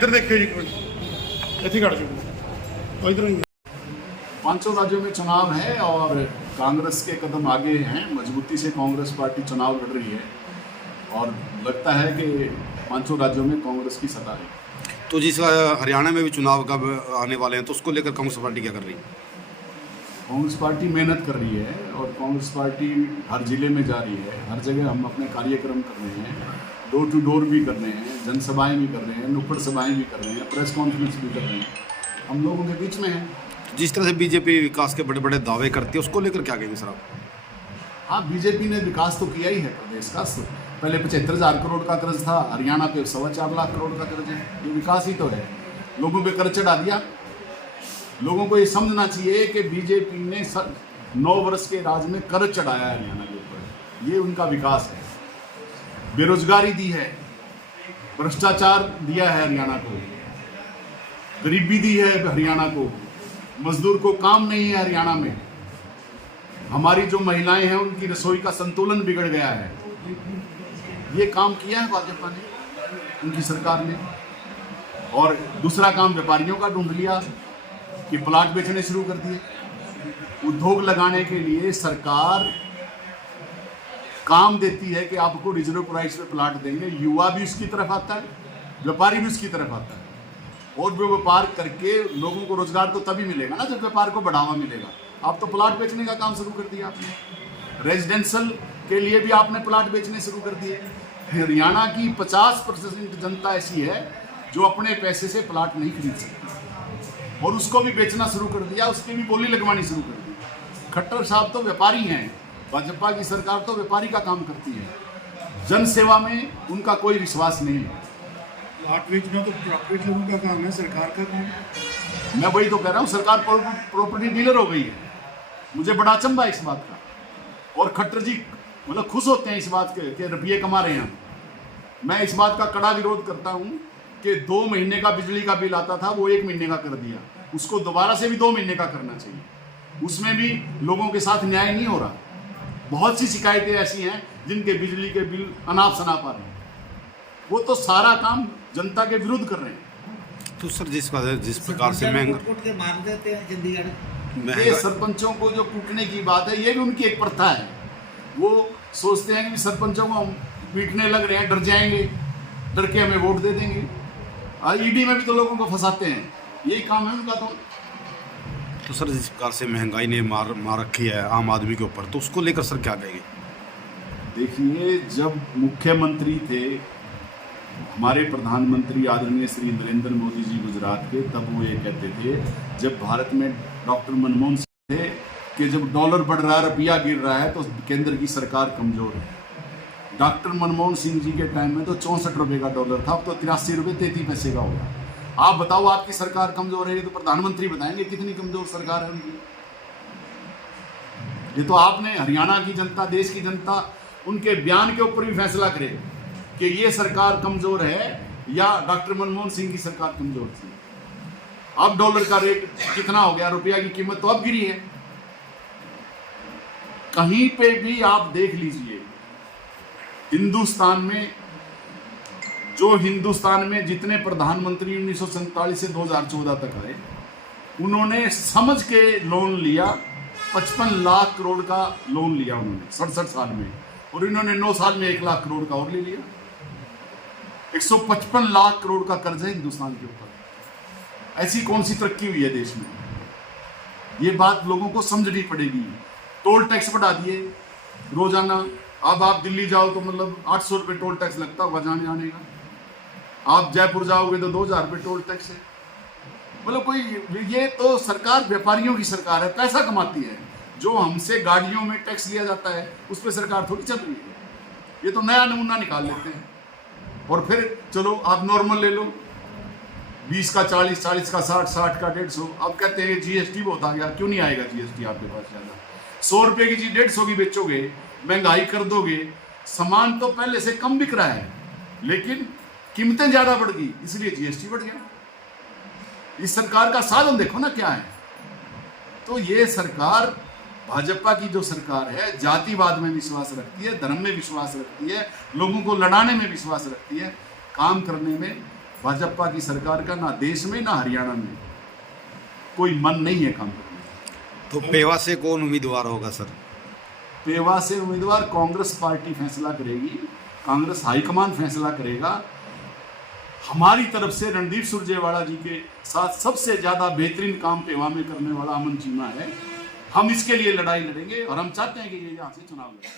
इधर देखियो जी, एक मिनट इतने खड़ जाओ, इधर ही। पांचों राज्यों में चुनाव है और कांग्रेस के कदम आगे हैं। मजबूती से कांग्रेस पार्टी चुनाव लड़ रही है और लगता है कि पांचों राज्यों में कांग्रेस की सत्ता है। तो जिस हरियाणा में भी चुनाव कब आने वाले हैं, तो उसको लेकर कांग्रेस पार्टी क्या कर रही है? कांग्रेस पार्टी मेहनत कर रही है और कांग्रेस पार्टी हर जिले में जा रही है। हर जगह हम अपने कार्यक्रम कर रहे हैं, डोर टू डोर भी कर रहे हैं, जनसभाएं भी कर रहे हैं, नुक्कड़ सभाएं भी कर रहे हैं, प्रेस कॉन्फ्रेंस भी कर रहे हैं। हम लोगों के बीच में है। जिस तरह से बीजेपी विकास के बड़े बड़े दावे करती है, उसको लेकर क्या कहेंगे सर आप? हाँ, बीजेपी ने विकास तो किया ही है प्रदेश का। पहले 75,000 करोड़ का कर्ज था, हरियाणा पे 4.25 लाख करोड़ का कर्ज है। ये विकास ही तो है। लोगों पे कर्ज चढ़ा दिया। लोगों को ये समझना चाहिए कि बीजेपी ने 9 वर्ष के राज में कर्ज चढ़ाया है हरियाणा के ऊपर। ये उनका विकास है। बेरोजगारी दी है, भ्रष्टाचार दिया है हरियाणा को, गरीबी दी है हरियाणा को, मजदूर को काम नहीं है हरियाणा में। हमारी जो महिलाएं हैं उनकी रसोई का संतुलन बिगड़ गया है। ये काम किया है भाजपा ने, उनकी सरकार ने। और दूसरा काम व्यापारियों का ढूंढ लिया कि प्लाट बेचने शुरू कर दिए। उद्योग लगाने के लिए सरकार काम देती है कि आपको रिजर्व प्राइस पे प्लाट देंगे। युवा भी उसकी तरफ आता है, व्यापारी भी उसकी तरफ आता है। और वो व्यापार करके लोगों को रोजगार तो तभी मिलेगा ना जब व्यापार को बढ़ावा मिलेगा। आप तो प्लाट बेचने का काम शुरू कर दिया आपने। रेजिडेंशियल के लिए भी आपने प्लाट बेचने शुरू कर दिए। हरियाणा की 50% जनता ऐसी है जो अपने पैसे से प्लाट नहीं खरीद सकती और उसको भी बेचना शुरू कर दिया, उसकी भी बोली लगवानी शुरू कर दी। खट्टर साहब तो व्यापारी हैं। भाजपा की सरकार तो व्यापारी का काम करती है। जन सेवा में उनका कोई विश्वास नहीं है। प्लाट बेचना तो प्राइवेट लोगों का काम है, सरकार का काम है। मैं वही तो कह रहा हूँ, सरकार प्रॉपर्टी डीलर हो गई है। मुझे बड़ा अचंभा है इस बात का। और खट्टर जी मतलब खुश होते हैं इस बात के कि रुपये कमा रहे हैं। मैं इस बात का कड़ा विरोध करता हूँ कि 2 महीने का बिजली का बिल आता था, वो 1 महीने का कर दिया। उसको दोबारा से भी 2 महीने का करना चाहिए। उसमें भी लोगों के साथ न्याय नहीं हो रहा। बहुत सी शिकायतें ऐसी हैं जिनके बिजली के बिल अनाप शनाप आ रहे हैं। वो तो सारा काम जनता के विरुद्ध कर रहे हैं। तो सर जिस प्रकार से ये सरपंचों को जो कूटने की बात है, ये भी उनकी एक प्रथा है। वो सोचते हैं कि सरपंचों को हम पीटने लग रहे हैं, डर जाएंगे, डर के हमें वोट दे देंगे। ईडी में भी तो लोगों को फंसाते हैं। यही काम है उनका। तो सर जिस प्रकार से महंगाई ने मार रखी है आम आदमी के ऊपर, तो उसको लेकर सर क्या कहेंगे? देखिए, जब मुख्यमंत्री थे हमारे प्रधानमंत्री आदरणीय श्री नरेंद्र मोदी जी गुजरात के, तब वो ये कहते थे, जब भारत में डॉक्टर मनमोहन सिंह थे, कि जब डॉलर बढ़ रहा है, रुपया गिर रहा है, तो केंद्र की सरकार कमजोर है। डॉक्टर मनमोहन सिंह जी के टाइम में तो 64 रुपये का डॉलर था, अब तो 83 रुपये 33 पैसे का होगा। आप बताओ, आपकी सरकार कमजोर है? ये तो प्रधानमंत्री बताएंगे कितनी कमजोर सरकार है उनकी। ये तो आपने, हरियाणा की जनता, देश की जनता उनके बयान के ऊपर भी फैसला करे कि ये सरकार कमजोर है या डॉक्टर मनमोहन सिंह की सरकार कमजोर थी। अब डॉलर का रेट कितना हो गया, रुपया की कीमत तो अब गिरी है। कहीं पे भी आप देख लीजिए, हिंदुस्तान में जितने प्रधानमंत्री 1947 से 2014 तक आए, उन्होंने समझ के लोन लिया। 55 लाख करोड़ का लोन लिया उन्होंने 67 साल में, और इन्होंने 9 साल में 1 लाख करोड़ का और ले लिया। 155 लाख करोड़ का कर्ज है हिंदुस्तान के ऊपर। ऐसी कौन सी तरक्की हुई है देश में? ये बात लोगों को समझनी पड़ेगी। टोल टैक्स बढ़ा दिए रोजाना। अब आप दिल्ली जाओ तो मतलब 800 रुपये टोल टैक्स लगता होगा जाने आने का। आप जयपुर जाओगे तो 2000 रुपये टोल टैक्स है। मतलब कोई, ये तो सरकार व्यापारियों की सरकार है, पैसा कमाती है। जो हमसे गाड़ियों में टैक्स लिया जाता है उस पर सरकार थोड़ी चल रही है। ये तो नया नमूना निकाल लेते हैं। और फिर चलो आप नॉर्मल ले लो, 20 का 40, 40 का 60, 60 का 150। अब कहते हैं जीएसटी बहुत आ गया। क्यों नहीं आएगा जीएसटी आपके पास? ज़्यादा 100 रुपये की चीज 150 की बेचोगे, महंगाई कर दोगे। सामान तो पहले से कम बिक रहा है, लेकिन कीमतें ज़्यादा बढ़ गई, इसलिए जीएसटी बढ़ गया। इस सरकार का साधन देखो ना क्या है। तो ये सरकार, भाजपा की जो सरकार है, जातिवाद में विश्वास रखती है, धर्म में विश्वास रखती है, लोगों को लड़ाने में विश्वास रखती है, काम करने में भाजपा की सरकार का ना देश में ना हरियाणा में कोई मन नहीं है काम करने का। तो पेवा से कौन उम्मीदवार होगा सर? पेवा से उम्मीदवार कांग्रेस पार्टी फैसला करेगी, कांग्रेस हाईकमान फैसला करेगा। हमारी तरफ से रणदीप सुरजेवाला जी के साथ सबसे ज़्यादा बेहतरीन काम पेवा में करने वाला अमन चीमा है। हम इसके लिए लड़ाई लड़ेंगे और हम चाहते हैं कि ये यहाँ से चुनाव लड़े।